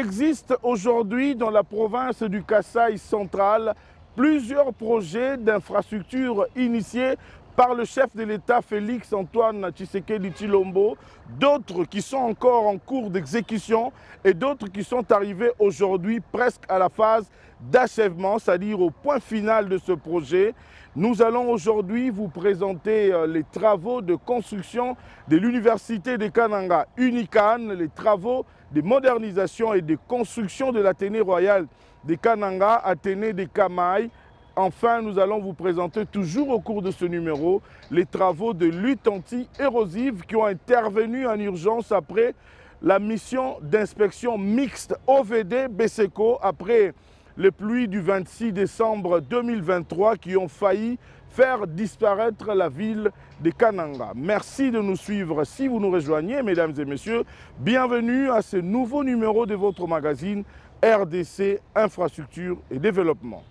existe aujourd'hui dans la province du Kasaï central plusieurs projets d'infrastructures initiés par le chef de l'État Félix Antoine Tshisekedi Tshilombo, d'autres qui sont encore en cours d'exécution et d'autres qui sont arrivés aujourd'hui presque à la phase d'achèvement, c'est-à-dire au point final de ce projet. Nous allons aujourd'hui vous présenter les travaux de construction de l'Université de Kananga UNICAN, les travaux de modernisation et de construction de l'Athénée royal de Kananga, Athénée de Kamaï. Enfin, nous allons vous présenter toujours au cours de ce numéro les travaux de lutte anti-érosive qui ont intervenu en urgence après la mission d'inspection mixte OVD-BESECO, après les pluies du 26 décembre 2023 qui ont failli faire disparaître la ville de Kananga. Merci de nous suivre si vous nous rejoignez, mesdames et messieurs. Bienvenue à ce nouveau numéro de votre magazine RDC Infrastructure et Développement.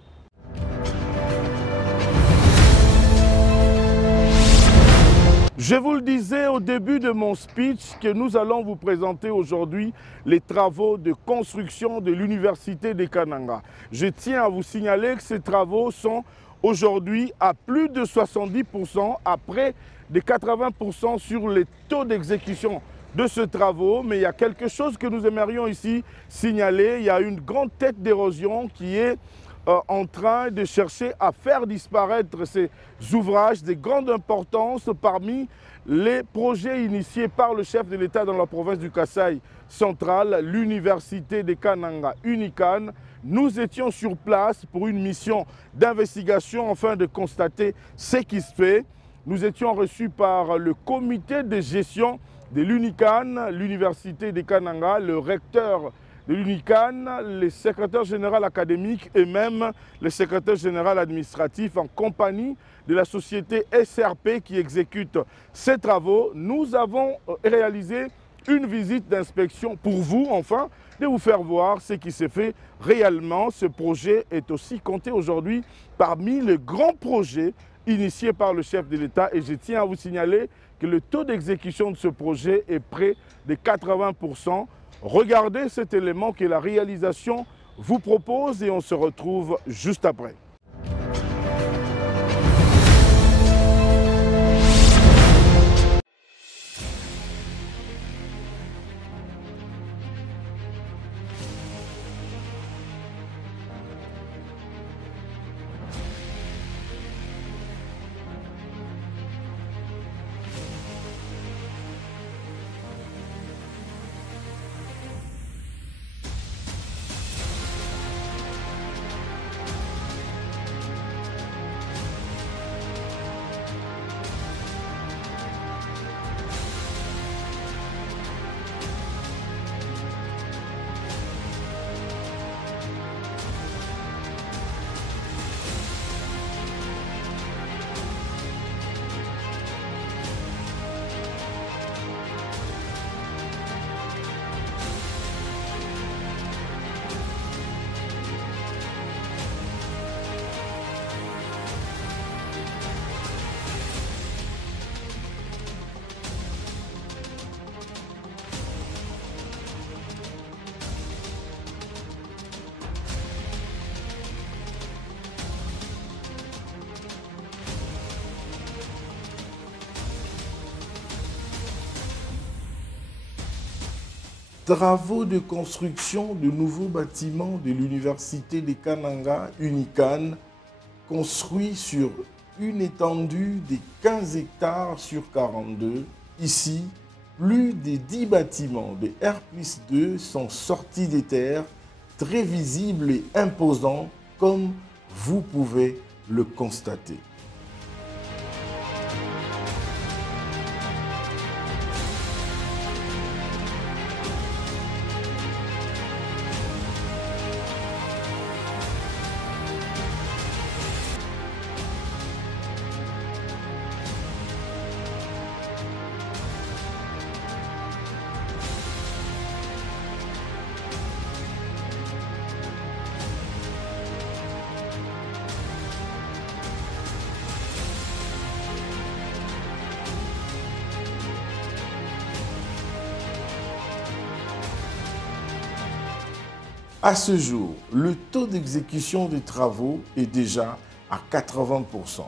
Je vous le disais au début de mon speech que nous allons vous présenter aujourd'hui les travaux de construction de l'Université de Kananga. Je tiens à vous signaler que ces travaux sont aujourd'hui à plus de 70%, à près de 80% sur les taux d'exécution de ce travaux. Mais il y a quelque chose que nous aimerions ici signaler. Il y a une grande tête d'érosion qui est en train de chercher à faire disparaître ces ouvrages de grande importance parmi les projets initiés par le chef de l'État dans la province du Kasaï central, l'Université de Kananga UNICAN. Nous étions sur place pour une mission d'investigation afin de constater ce qui se fait. Nous étions reçus par le comité de gestion de l'UNICAN, l'Université de Kananga, le recteur de l'UNICAN, le secrétaire général académique et même le secrétaire général administratif en compagnie de la société SRP qui exécute ces travaux. Nous avons réalisé une visite d'inspection pour vous, enfin, de vous faire voir ce qui s'est fait réellement. Ce projet est aussi compté aujourd'hui parmi les grands projets initiés par le chef de l'État et je tiens à vous signaler que le taux d'exécution de ce projet est près de 80%. Regardez cet élément que la réalisation vous propose et on se retrouve juste après. Travaux de construction de nouveaux bâtiments de l'Université de Kananga UNICAN, construits sur une étendue de 15 hectares sur 42. Ici, plus de 10 bâtiments de R+2 sont sortis des terres, très visibles et imposants, comme vous pouvez le constater. À ce jour, le taux d'exécution des travaux est déjà à 80%.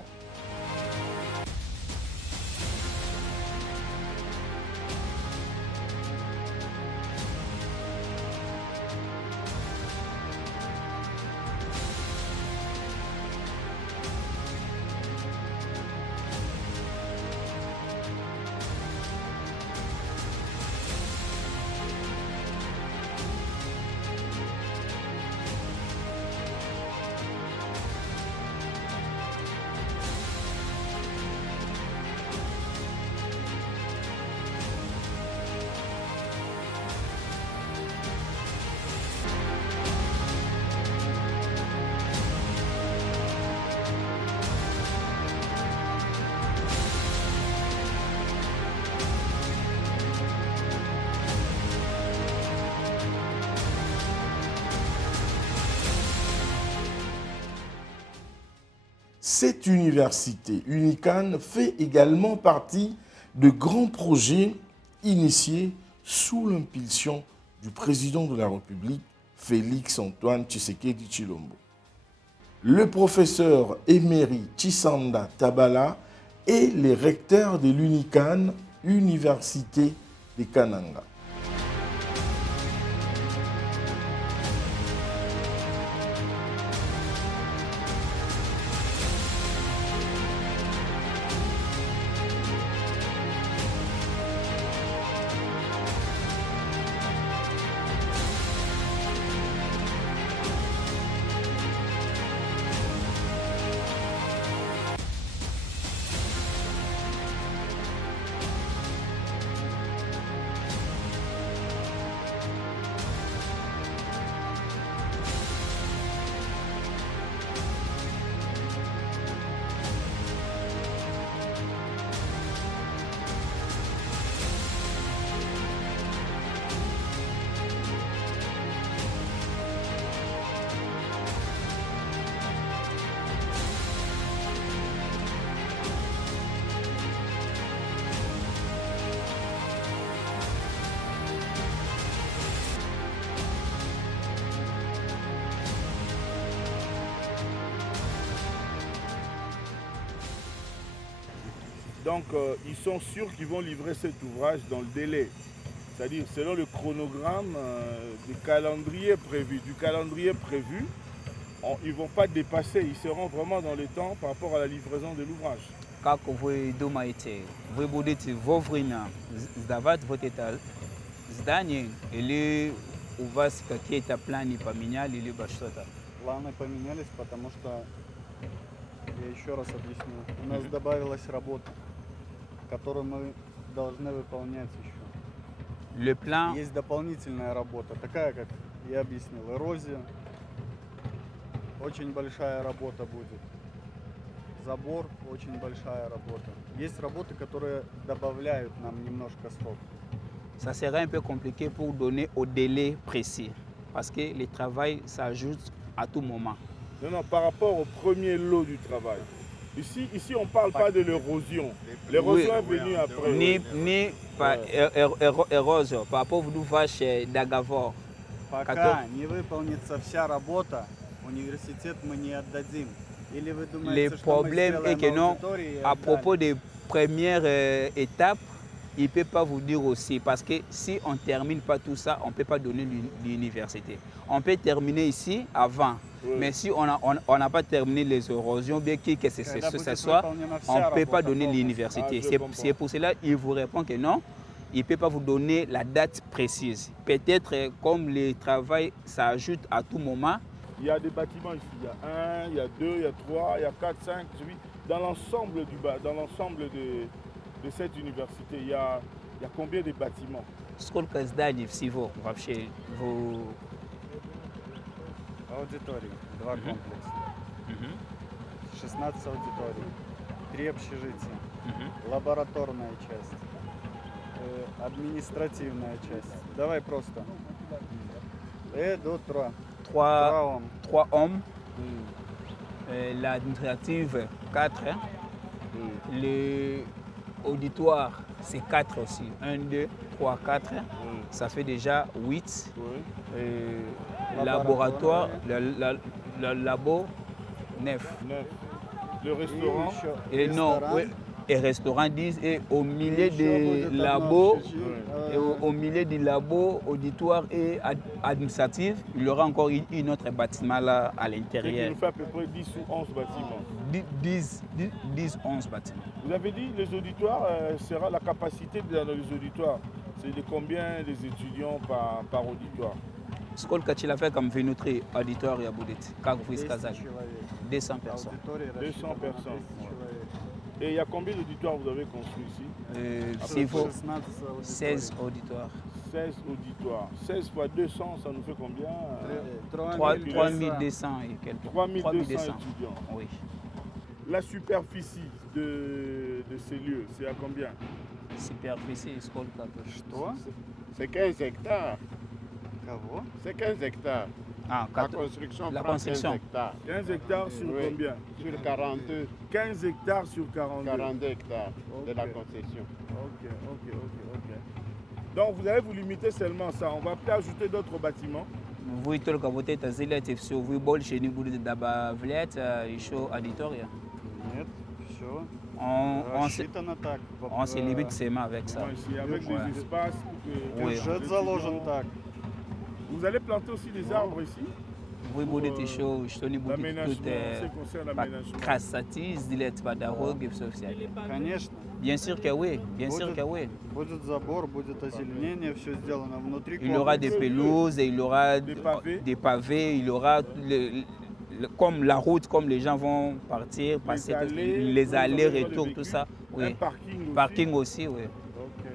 Cette université, UNICAN, fait également partie de grands projets initiés sous l'impulsion du président de la République, Félix-Antoine Tshisekedi Tshilombo. Le professeur émérite Chisanda Tabala est le recteur de l'UNICAN, Université de Kananga. Donc, ils sont sûrs qu'ils vont livrer cet ouvrage dans le délai. C'est-à-dire, selon le chronogramme du calendrier prévu. Ils ne vont pas dépasser. Ils seront vraiment dans le temps par rapport à la livraison de l'ouvrage. Как вы думаете, вы будете вовремя сдавать вот это здание или у вас какие-то планы поменяли, либо что-то? Планы поменялись, потому что, я еще раз объясню, у нас добавилась работа, которую мы должны выполнять еще. Le plan, Есть дополнительная работа, такая, как я объяснил, эрозия. Очень большая работа будет. Забор, очень большая работа. Есть работы, которые добавляют нам немножко срок. ça serait un peu compliqué pour donner au délai précis, parce que le travail s'ajoute à tout moment. Non, par rapport au premier lot du travail. Ici on ne parle pas de l'érosion. L'érosion est venue après. Ni par érosion, par rapport aux vaches d'Agavor. Пока не выполнится вся работа, университет мы не отдадим. Или вы думаете, Le что мы problème est сделаем que non, аудитории и à отдали? propos des premières étapes, il ne peut pas vous dire aussi, parce que si on ne termine pas tout ça, on ne peut pas donner l'université. On peut terminer ici avant, Oui. mais si on n'a pas terminé les érosions, bien que ce soit, on ne peut pas donner l'université. C'est pour cela qu'il vous répond que non, il ne peut pas vous donner la date précise. Peut-être comme le travail s'ajoute à tout moment. Il y a des bâtiments ici. Il y a 1, il y a 2, il y a 3, il y a 4, 5, 8. Dans l'ensemble de cette université, il y a combien de bâtiments? Сколько зданий всего вообще? Аудитории, 2 комплекса. 16 аудиторий, 3 общежития, лабораторная часть, административная часть. Давай просто. До 3. 3 hommes. L'administrative 4. Auditoire, c'est 4 aussi. 1, 2, 3, 4. Ça fait déjà 8. Laboratoire, le labo, 9. Le restaurant Et non, oui, et restaurant 10. Et au milieu des labos, et au milieu du labo, auditoire et administratif, il y aura encore une autre bâtiment là à l'intérieur. Qui nous fait à peu près 10 ou 11 bâtiments. 10, 11 bâtiments. Vous avez dit les auditoires, sera la capacité dans les auditoires. C'est de combien les étudiants par auditoire? Сколько человек внутри аудитория будет, как вы сказали? 200 personnes. 200 personnes. Et il y a combien d'auditoires vous avez construit ici? Il faut 16 auditoires. 16 auditoires. 16 fois 200, ça nous fait combien? 3200 et quelques. 3200 étudiants. Oui. La superficie de ces lieux, c'est à combien? Superficie, сколько? Что? C'est 15 hectares. Кого? C'est 15 hectares. Ah, La construction la prend construction. 15 hectares. 15 hectares sur Oui. combien? Sur 42, 15 hectares sur 42. 42 hectares de la Ok. concession. Ok. Donc vous allez vous limiter seulement à ça. On va peut-être ajouter d'autres bâtiments. Вы только вот это сделаете все, вы больше не будете добавлять еще аудитория. Нет, все. On Рассчитано так. se limite seulement avec ça. Moi, ici, avec Ouais. des espaces pour que Oui. Бюджет les заложен étudiants- так. Vous allez planter aussi des arbres ici? Вы будете еще что-нибудь тут L'aménagement, c'est concerne l'aménagement. красоты сделать по дороге, все всякое. Конечно. Bien sûr que oui, bien sûr Будет- que oui. Будет забор, будет озеленение, все сделано внутри. Il y aura des pelouses, et il y aura Des pavés. des pavés, il y aura comme la route, comme les gens vont partir, passer allées, les vous allers, avez retour, les tout ça. Oui. Un parking aussi. Parking aussi, oui. Ok.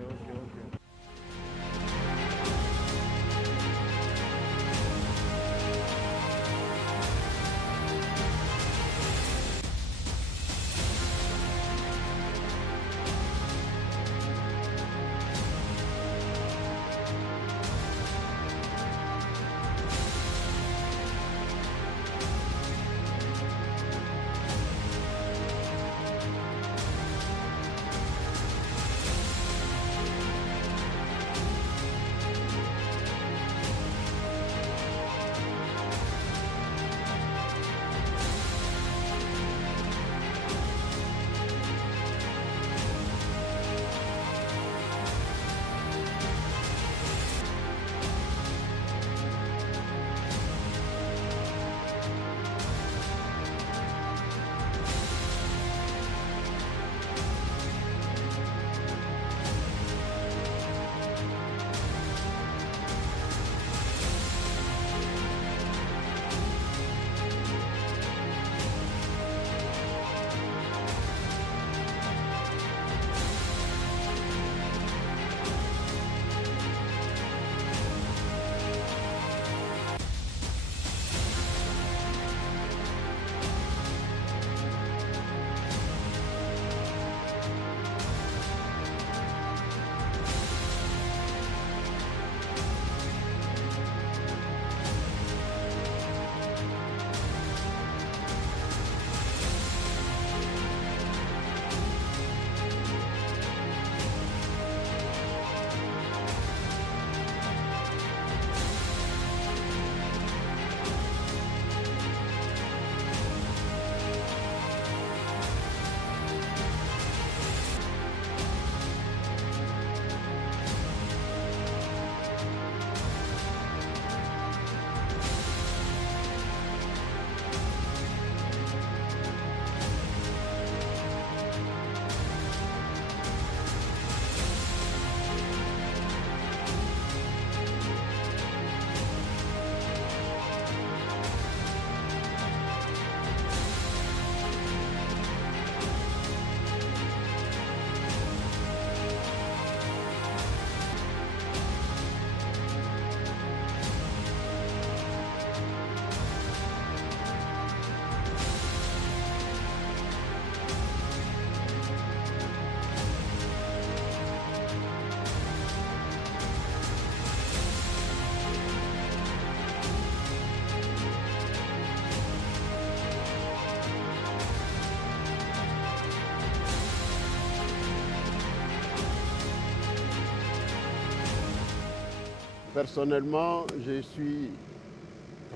Personnellement, je suis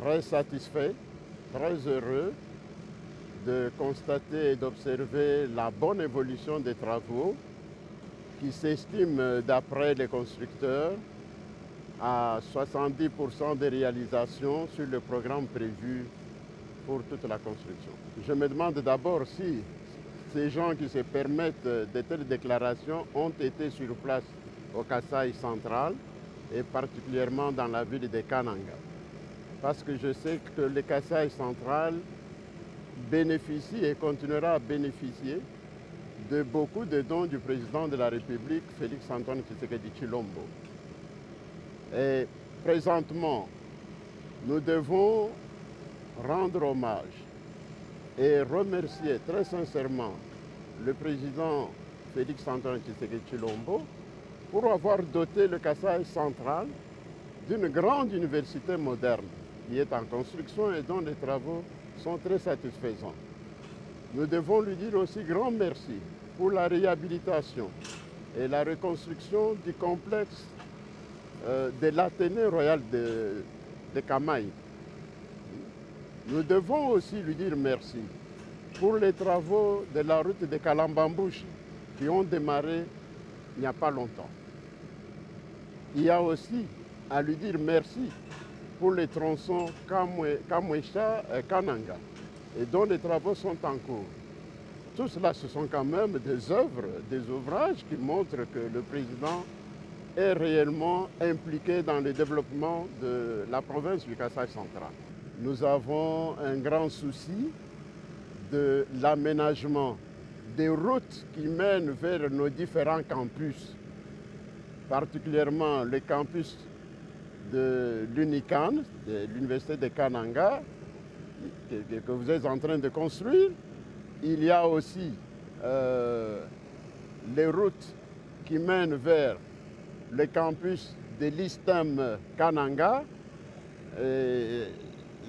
très satisfait, très heureux de constater et d'observer la bonne évolution des travaux qui s'estiment, d'après les constructeurs, à 70% de réalisation sur le programme prévu pour toute la construction. Je me demande d'abord si ces gens qui se permettent de telles déclarations ont été sur place au Kasaï central et particulièrement dans la ville de Kananga. Parce que je sais que le Kasaï central bénéficie et continuera à bénéficier de beaucoup de dons du président de la République, Félix-Antoine Tshisekedi Tshilombo. Et présentement, nous devons rendre hommage et remercier très sincèrement le président Félix-Antoine Tshisekedi Tshilombo pour avoir doté le Kasaï central d'une grande université moderne qui est en construction et dont les travaux sont très satisfaisants. Nous devons lui dire aussi grand merci pour la réhabilitation et la reconstruction du complexe de l'Athénée royal de Kamaï. Nous devons aussi lui dire merci pour les travaux de la route de Kalambambouchi qui ont démarré il n'y a pas longtemps. Il y a aussi à lui dire merci pour les tronçons Kamwesha-Kananga et dont les travaux sont en cours. Tout cela, ce sont quand même des œuvres, des ouvrages qui montrent que le président est réellement impliqué dans le développement de la province du Kasaï central. Nous avons un grand souci de l'aménagement des routes qui mènent vers nos différents campus, particulièrement le campus de l'UNICAN, de l'Université de Kananga, que vous êtes en train de construire. Il y a aussi les routes qui mènent vers le campus de l'ISTEM Kananga, et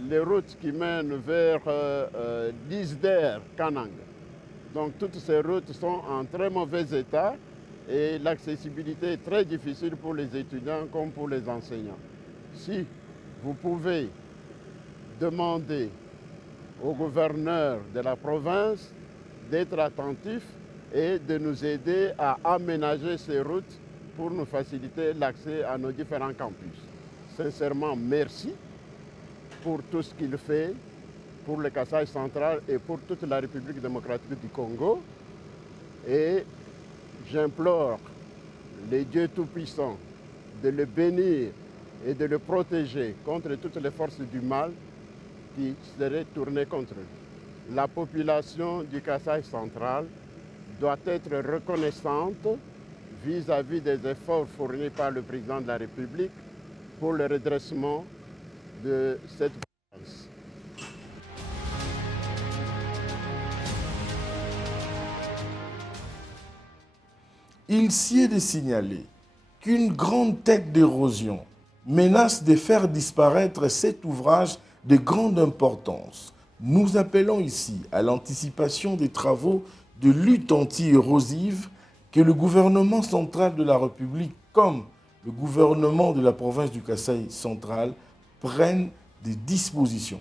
les routes qui mènent vers l'ISDER Kananga. Donc toutes ces routes sont en très mauvais état et l'accessibilité est très difficile pour les étudiants comme pour les enseignants. Si vous pouvez demander au gouverneur de la province d'être attentif et de nous aider à aménager ces routes pour nous faciliter l'accès à nos différents campus. Sincèrement, merci pour tout ce qu'il fait pour le Kasaï central et pour toute la République démocratique du Congo. Et j'implore les dieux tout-puissants de le bénir et de le protéger contre toutes les forces du mal qui seraient tournées contre lui. La population du Kasaï central doit être reconnaissante vis-à-vis des efforts fournis par le président de la République pour le redressement de cette province. Il s'y est de signaler qu'une grande tête d'érosion menace de faire disparaître cet ouvrage de grande importance. Nous appelons ici à l'anticipation des travaux de lutte anti-érosive que le gouvernement central de la République comme le gouvernement de la province du Kasaï central prennent des dispositions.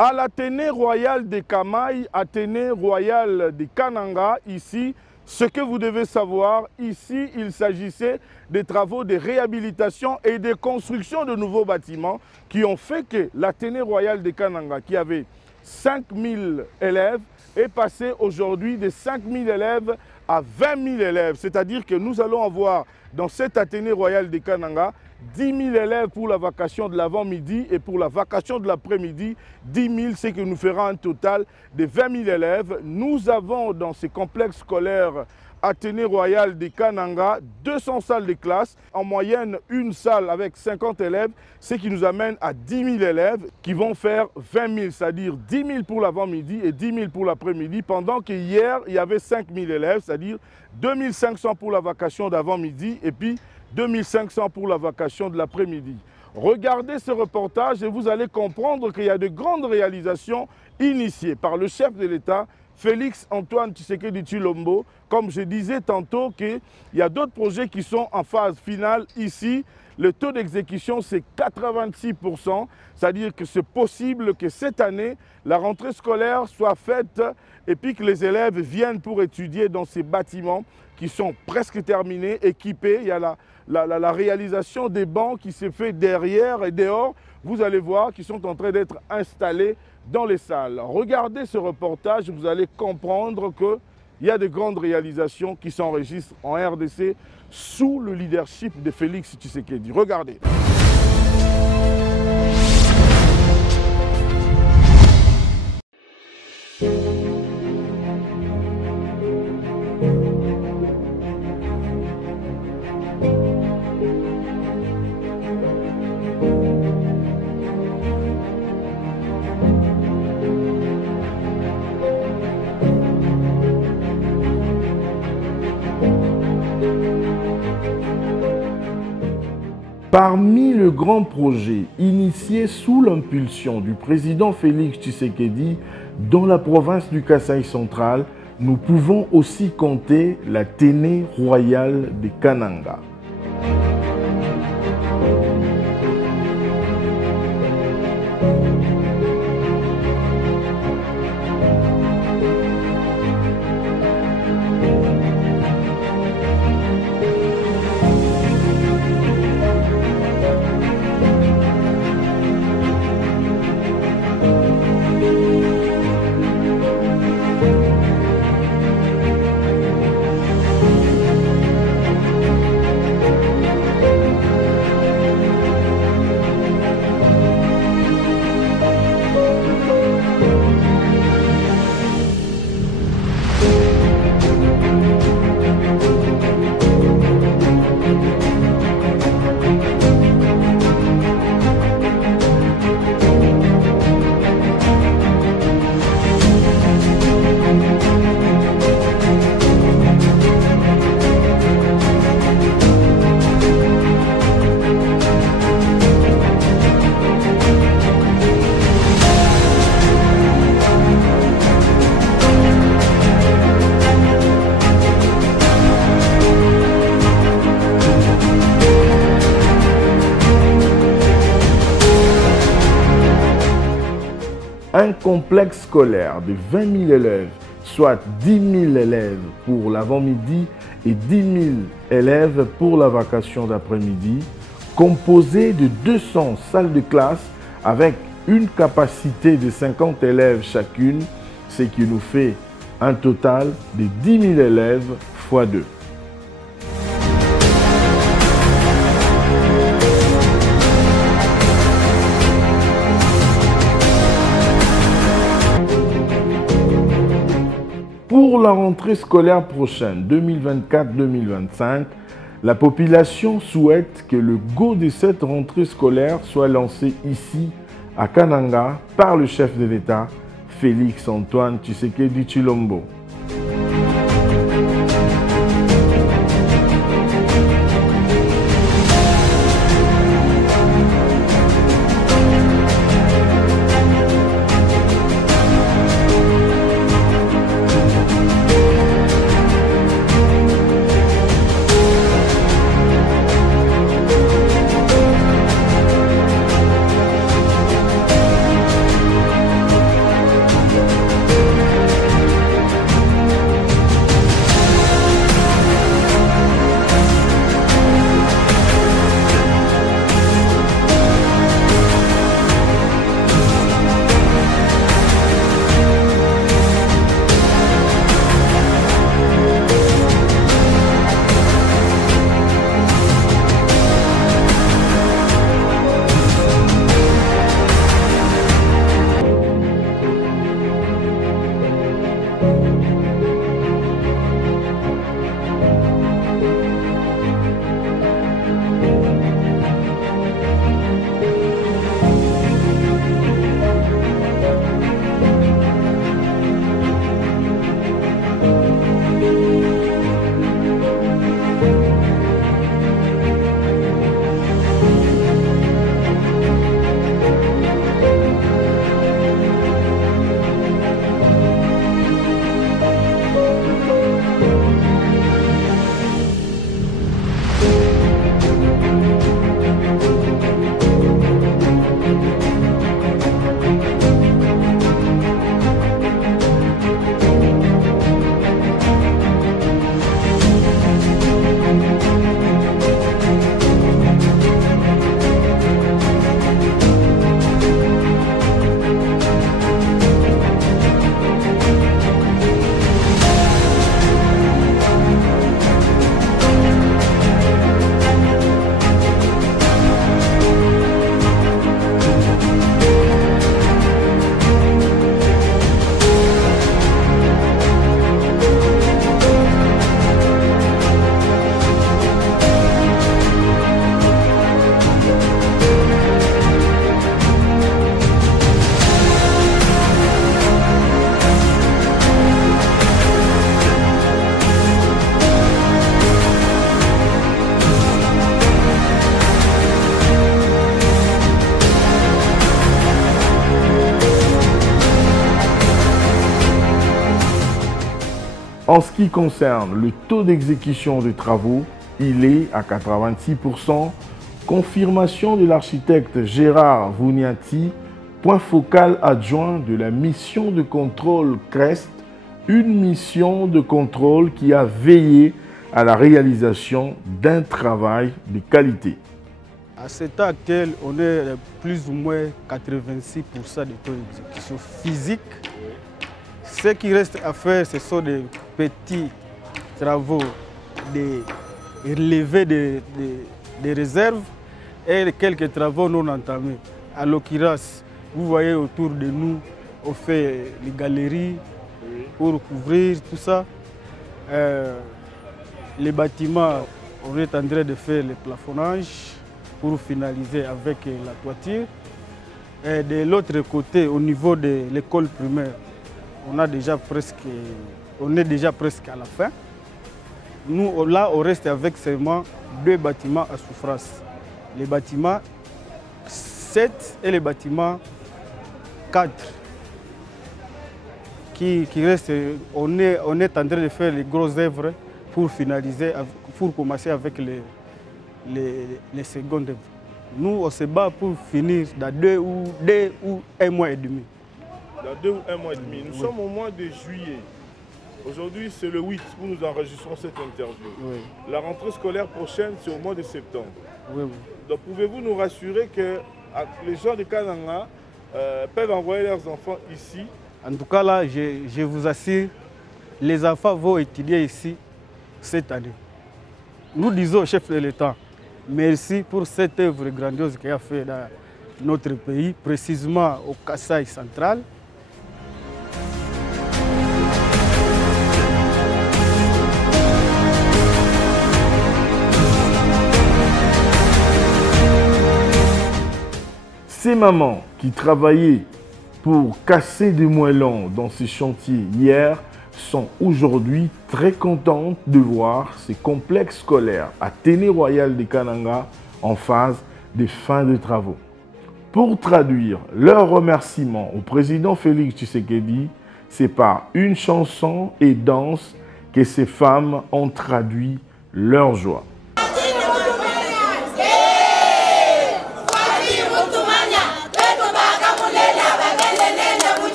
À l'Athénée royal de Kamaï, Athénée royal de Kananga, ici, ce que vous devez savoir, ici, il s'agissait des travaux de réhabilitation et de construction de nouveaux bâtiments qui ont fait que l'Athénée royal de Kananga, qui avait 5000 élèves, est passé aujourd'hui de 5000 élèves à 20 000 élèves. C'est-à-dire que nous allons avoir dans cet Athénée royal de Kananga, 10 000 élèves pour la vacation de l'avant-midi et pour la vacation de l'après-midi, 10 000, ce qui nous fera un total de 20 000 élèves. Nous avons dans ces complexes scolaires Athénée royal de Kananga 200 salles de classe, en moyenne une salle avec 50 élèves, ce qui nous amène à 10 000 élèves qui vont faire 20 000, c'est-à-dire 10 000 pour l'avant-midi et 10 000 pour l'après-midi, pendant qu'hier, il y avait 5 000 élèves, c'est-à-dire 2 500 pour la vacation d'avant-midi et puis 2 500 pour la vacation de l'après-midi. Regardez ce reportage et vous allez comprendre qu'il y a de grandes réalisations initiées par le chef de l'État, Félix Antoine Tshisekedi Tshilombo. Comme je disais tantôt, qu'il y a d'autres projets qui sont en phase finale ici. Le taux d'exécution, c'est 86%. C'est-à-dire que c'est possible que cette année, la rentrée scolaire soit faite et puis que les élèves viennent pour étudier dans ces bâtiments qui sont presque terminés, équipés. Il y a la réalisation des bancs qui se fait derrière et dehors. Vous allez voir qu'ils sont en train d'être installés dans les salles. Regardez ce reportage, vous allez comprendre qu'il y a de grandes réalisations qui s'enregistrent en RDC sous le leadership de Félix Tshisekedi. Regardez. Parmi le grand projet initié sous l'impulsion du président Félix Tshisekedi dans la province du Kasaï central, nous pouvons aussi compter l'Athénée royale de Kananga. Un complexe scolaire de 20 000 élèves, soit 10 000 élèves pour l'avant-midi et 10 000 élèves pour la vacation d'après-midi, composé de 200 salles de classe avec une capacité de 50 élèves chacune, ce qui nous fait un total de 10 000 élèves x 2. Pour la rentrée scolaire prochaine, 2024-2025, la population souhaite que le go de cette rentrée scolaire soit lancé ici, à Kananga, par le chef de l'État, Félix Antoine Tshisekedi Tshilombo. En ce qui concerne le taux d'exécution des travaux, il est à 86%. Confirmation de l'architecte Gérard Vouniati, point focal adjoint de la mission de contrôle CREST, une mission de contrôle qui a veillé à la réalisation d'un travail de qualité. À cet état actuel, on est plus ou moins 86% de taux d'exécution physique. Ce qui reste à faire, ce sont des petits travaux de relevé des réserves et quelques travaux non entamés. À l'occurrence, vous voyez autour de nous, on fait les galeries pour couvrir tout ça. Les bâtiments, on est en train de faire le plafonnage pour finaliser avec la toiture. Et de l'autre côté, au niveau de l'école primaire, on est déjà presque à la fin. Nous, là, on reste avec seulement 2 bâtiments à souffrance. Les bâtiments 7 et les bâtiments 4 qui restent. On est en train de faire les grosses œuvres pour finaliser, pour commencer avec les secondes œuvres. Nous, on se bat pour finir dans 2 ou 1 mois et demi. Dans 2 ou 1 mois et demi. Nous sommes au mois de juillet. Aujourd'hui, c'est le 8 où nous enregistrons cette interview. Oui. La rentrée scolaire prochaine, c'est au mois de septembre. Oui. Donc, pouvez-vous nous rassurer que les gens de Kananga peuvent envoyer leurs enfants ici? En tout cas, là, je vous assure, les enfants vont étudier ici cette année. Nous disons au chef de l'État, merci pour cette œuvre grandiose qu'il a fait dans notre pays, précisément au Kasaï central. Ces mamans qui travaillaient pour casser des moellons dans ces chantiers hier sont aujourd'hui très contentes de voir ces complexes scolaires à Téné Royal de Kananga en phase de fin de travaux. Pour traduire leurs remerciements au président Félix Tshisekedi, c'est par une chanson et danse que ces femmes ont traduit leur joie.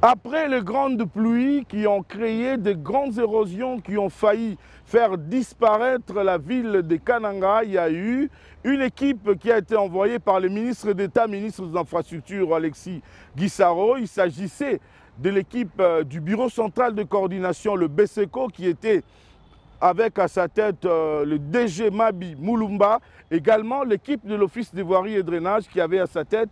Après les grandes pluies qui ont créé de grandes érosions qui ont failli faire disparaître la ville de Kananga, il y a eu une équipe qui a été envoyée par le ministre d'État, ministre des Infrastructures, Alexis Guissaro. Il s'agissait de l'équipe du Bureau central de coordination, le BSECO, qui était avec à sa tête le DG Mabi Moulumba, également l'équipe de l'Office des voiries et drainage qui avait à sa tête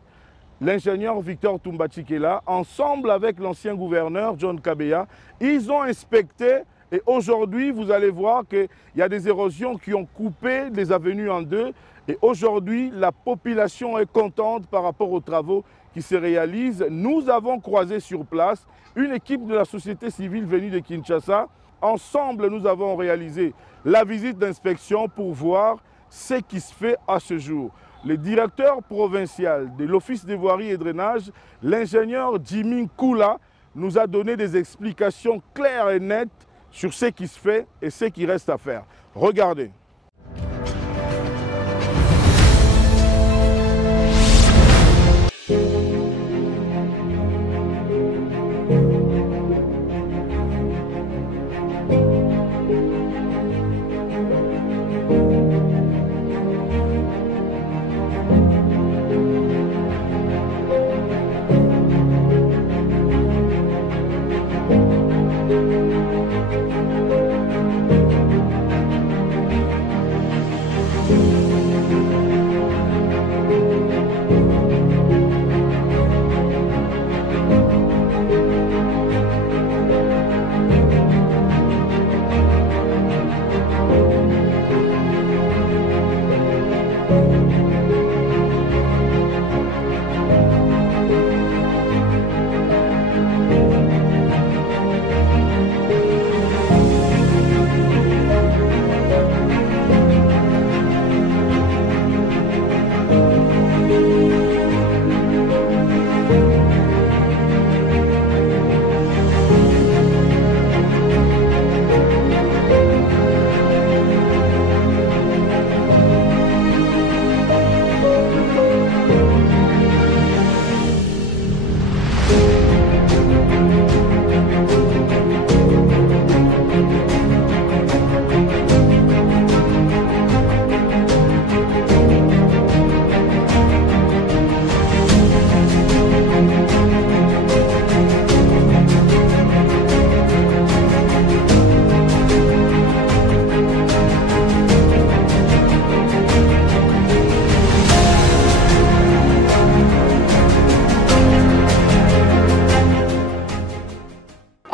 l'ingénieur Victor Tumbachikela, ensemble avec l'ancien gouverneur John Kabeya. Ils ont inspecté et aujourd'hui, vous allez voir qu'il y a des érosions qui ont coupé les avenues en deux. Et aujourd'hui, la population est contente par rapport aux travaux qui se réalisent. Nous avons croisé sur place une équipe de la société civile venue de Kinshasa. Ensemble, nous avons réalisé la visite d'inspection pour voir ce qui se fait à ce jour. Le directeur provincial de l'Office des voiries et drainage, l'ingénieur Jimmy Kula, nous a donné des explications claires et nettes sur ce qui se fait et ce qui reste à faire. Regardez.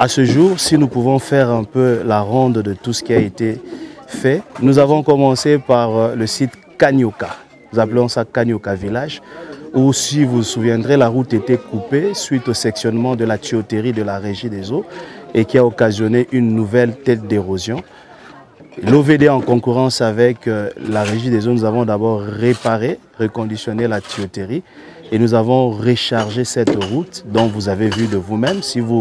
À ce jour, si nous pouvons faire un peu la ronde de tout ce qui a été fait, nous avons commencé par le site Kanyoka. Nous appelons ça Kanyoka Village, où, si vous vous souviendrez, la route était coupée suite au sectionnement de la tuyauterie de la Régie des eaux et qui a occasionné une nouvelle tête d'érosion. L'OVD, en concurrence avec la Régie des eaux, nous avons d'abord réparé, reconditionné la tuyauterie et nous avons rechargé cette route dont vous avez vu de vous-même. Si vous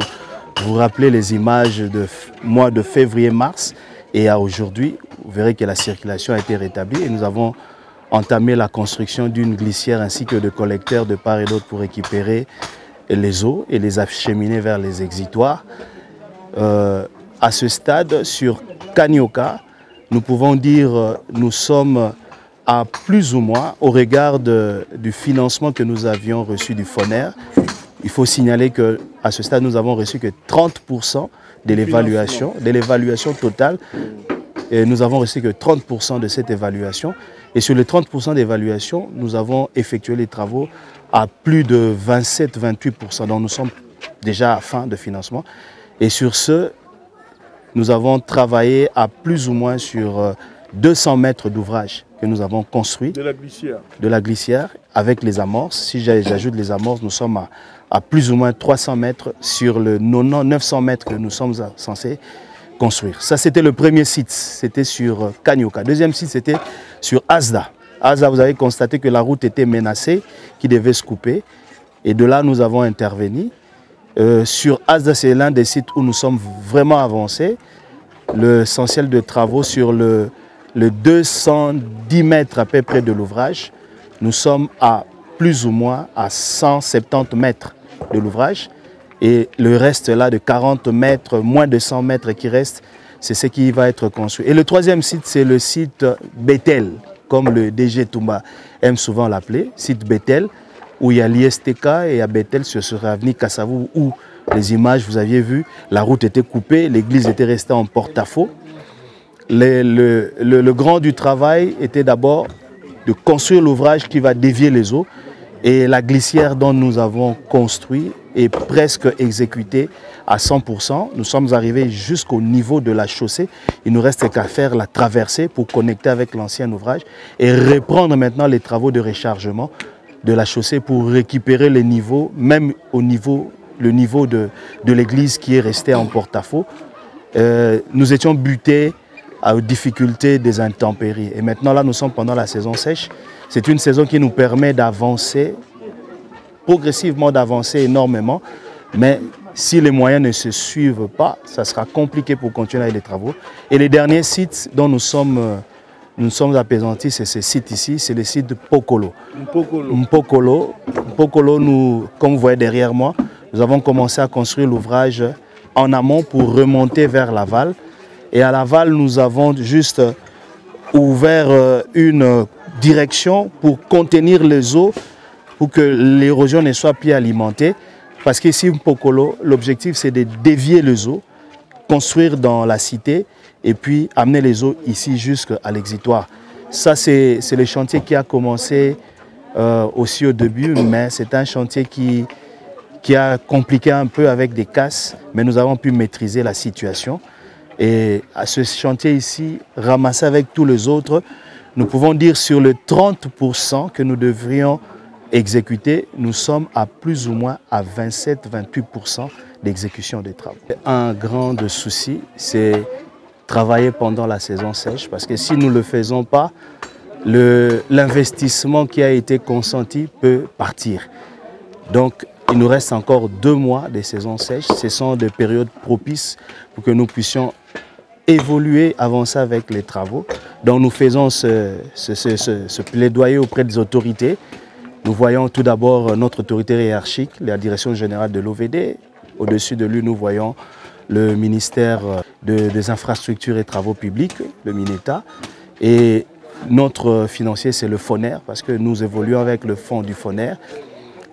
vous rappelez les images de mois de février-mars et à aujourd'hui, vous verrez que la circulation a été rétablie et nous avons entamé la construction d'une glissière ainsi que de collecteurs de part et d'autre pour récupérer les eaux et les acheminer vers les exutoires. À ce stade, sur Kanyoka, nous pouvons dire nous sommes à plus ou moins au regard du financement que nous avions reçu du FONER. Il faut signaler qu'à ce stade, nous avons reçu que 30% de l'évaluation totale. Et nous avons reçu que 30% de cette évaluation. Et sur les 30% d'évaluation, nous avons effectué les travaux à plus de 27-28%. Donc nous sommes déjà à fin de financement. Et sur ce, nous avons travaillé à plus ou moins sur 200 mètres d'ouvrage que nous avons construit. De la glissière. De la glissière avec les amorces. Si j'ajoute les amorces, nous sommes à plus ou moins 300 mètres sur le 900 mètres que nous sommes censés construire. Ça, c'était le premier site, c'était sur Kanyoka. Deuxième site, c'était sur Asda. Asda, vous avez constaté que la route était menacée, qui devait se couper. Et de là, nous avons intervenu. Sur Asda, c'est l'un des sites où nous sommes vraiment avancés. L'essentiel de travaux sur le 210 mètres à peu près de l'ouvrage. Nous sommes à plus ou moins à 170 mètres de l'ouvrage. Et le reste là de 40 mètres, moins de 100 mètres qui reste, c'est ce qui va être construit. Et le troisième site, c'est le site Bethel, comme le DG Toumba aime souvent l'appeler, site Bethel, où il y a l'ISTK et à Bethel, ce sera avenue Kassavou, où les images, vous aviez vu, la route était coupée, l'église était restée en porte-à-faux. Le grand du travail était d'abord de construire l'ouvrage qui va dévier les eaux et la glissière dont nous avons construit est presque exécutée à 100%. Nous sommes arrivés jusqu'au niveau de la chaussée. Il ne nous reste qu'à faire la traversée pour connecter avec l'ancien ouvrage et reprendre maintenant les travaux de rechargement de la chaussée pour récupérer les niveaux, même au niveau, le niveau de l'église qui est resté en porte-à-faux. Nous étions butés aux difficultés des intempéries. Et maintenant, là, nous sommes pendant la saison sèche. C'est une saison qui nous permet d'avancer, progressivement d'avancer énormément. Mais si les moyens ne se suivent pas, ça sera compliqué pour continuer avec les travaux. Et les derniers sites dont nous sommes apaisantis, c'est ce site ici, c'est le site de Mpokolo. Mpokolo, nous, comme vous voyez derrière moi, nous avons commencé à construire l'ouvrage en amont pour remonter vers l'aval. Et à l'aval, nous avons juste ouvert une direction pour contenir les eaux, pour que l'érosion ne soit plus alimentée. Parce qu'ici, Mpokolo, l'objectif, c'est de dévier les eaux, construire dans la cité et puis amener les eaux ici jusqu'à l'exutoire. Ça, c'est le chantier qui a commencé aussi au début, mais c'est un chantier qui a compliqué un peu avec des casses, mais nous avons pu maîtriser la situation. Et à ce chantier ici, ramassé avec tous les autres, nous pouvons dire sur le 30% que nous devrions exécuter, nous sommes à plus ou moins à 27-28% d'exécution des travaux. Un grand souci, c'est travailler pendant la saison sèche, parce que si nous ne le faisons pas, l'investissement qui a été consenti peut partir. Donc, il nous reste encore 2 mois de saison sèche. Ce sont des périodes propices pour que nous puissions évoluer, avancer avec les travaux. Donc nous faisons ce plaidoyer auprès des autorités. Nous voyons tout d'abord notre autorité hiérarchique, la direction générale de l'OVD. Au-dessus de lui, nous voyons le ministère des infrastructures et travaux publics, le MINETA. Et notre financier, c'est le FONER, parce que nous évoluons avec le fonds du FONER.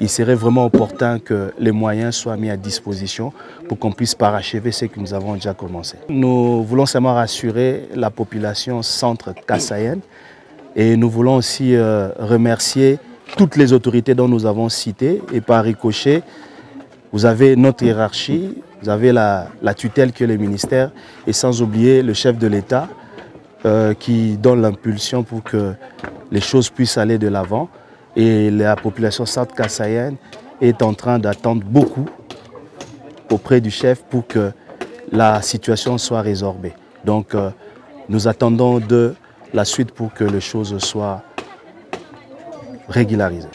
Il serait vraiment opportun que les moyens soient mis à disposition pour qu'on puisse parachever ce que nous avons déjà commencé. Nous voulons seulement rassurer la population centre-kassaïenne et nous voulons aussi remercier toutes les autorités dont nous avons citées et par ricochet Vous avez notre hiérarchie, vous avez la tutelle que les ministères, et sans oublier le chef de l'État qui donne l'impulsion pour que les choses puissent aller de l'avant. Et la population centre-kassaïenne est en train d'attendre beaucoup auprès du chef pour que la situation soit résorbée. Donc nous attendons de la suite pour que les choses soient régularisées.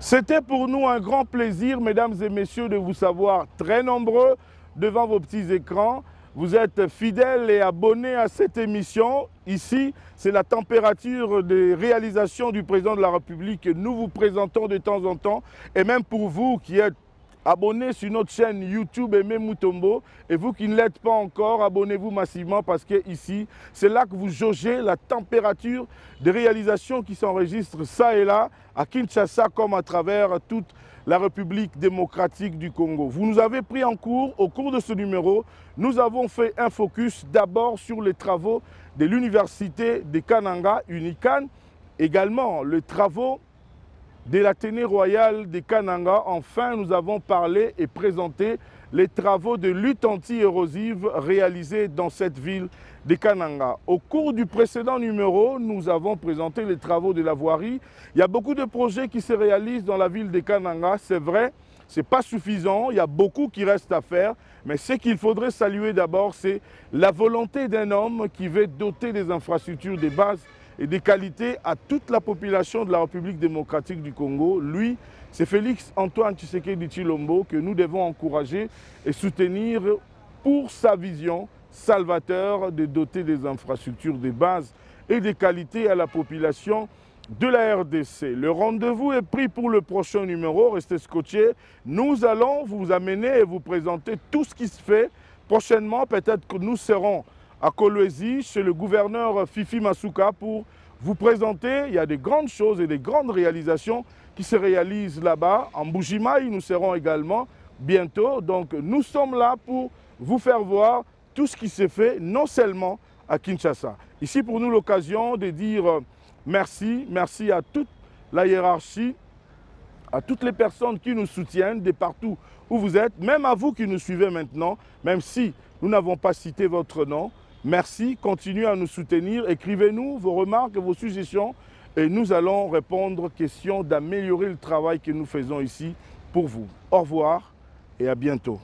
C'était pour nous un grand plaisir, mesdames et messieurs, de vous savoir très nombreux devant vos petits écrans. Vous êtes fidèles et abonnés à cette émission. Ici, c'est la température des réalisations du président de la République que nous vous présentons de temps en temps. Et même pour vous qui êtes abonnez sur notre chaîne YouTube Aimé Mutombo. Et vous qui ne l'êtes pas encore, abonnez-vous massivement parce que ici, c'est là que vous jaugez la température des réalisations qui s'enregistrent ça et là, à Kinshasa comme à travers toute la République démocratique du Congo. Vous nous avez pris en cours. Au cours de ce numéro, nous avons fait un focus d'abord sur les travaux de l'université de Kananga, UNICAN, également les travaux de l'Athénée royale de Kananga. Enfin, nous avons parlé et présenté les travaux de lutte anti-érosive réalisés dans cette ville de Kananga. Au cours du précédent numéro, nous avons présenté les travaux de la voirie. Il y a beaucoup de projets qui se réalisent dans la ville de Kananga. C'est vrai, ce n'est pas suffisant, il y a beaucoup qui reste à faire. Mais ce qu'il faudrait saluer d'abord, c'est la volonté d'un homme qui veut doter des infrastructures de base et des qualités à toute la population de la République démocratique du Congo. Lui, c'est Félix Antoine Tshisekedi Tshilombo que nous devons encourager et soutenir pour sa vision salvateur de doter des infrastructures de base et des qualités à la population de la RDC. Le rendez-vous est pris pour le prochain numéro. Restez scotchés. Nous allons vous amener et vous présenter tout ce qui se fait. Prochainement, peut-être que nous serons à Kolwezi, chez le gouverneur Fifi Masuka, pour vous présenter. Il y a des grandes choses et des grandes réalisations qui se réalisent là-bas. En Mbujimayi, nous serons également bientôt. Donc, nous sommes là pour vous faire voir tout ce qui s'est fait, non seulement à Kinshasa. Ici, pour nous, l'occasion de dire merci. Merci à toute la hiérarchie, à toutes les personnes qui nous soutiennent de partout où vous êtes, même à vous qui nous suivez maintenant, même si nous n'avons pas cité votre nom. Merci, continuez à nous soutenir, écrivez-nous vos remarques et vos suggestions et nous allons répondre aux questions d'améliorer le travail que nous faisons ici pour vous. Au revoir et à bientôt.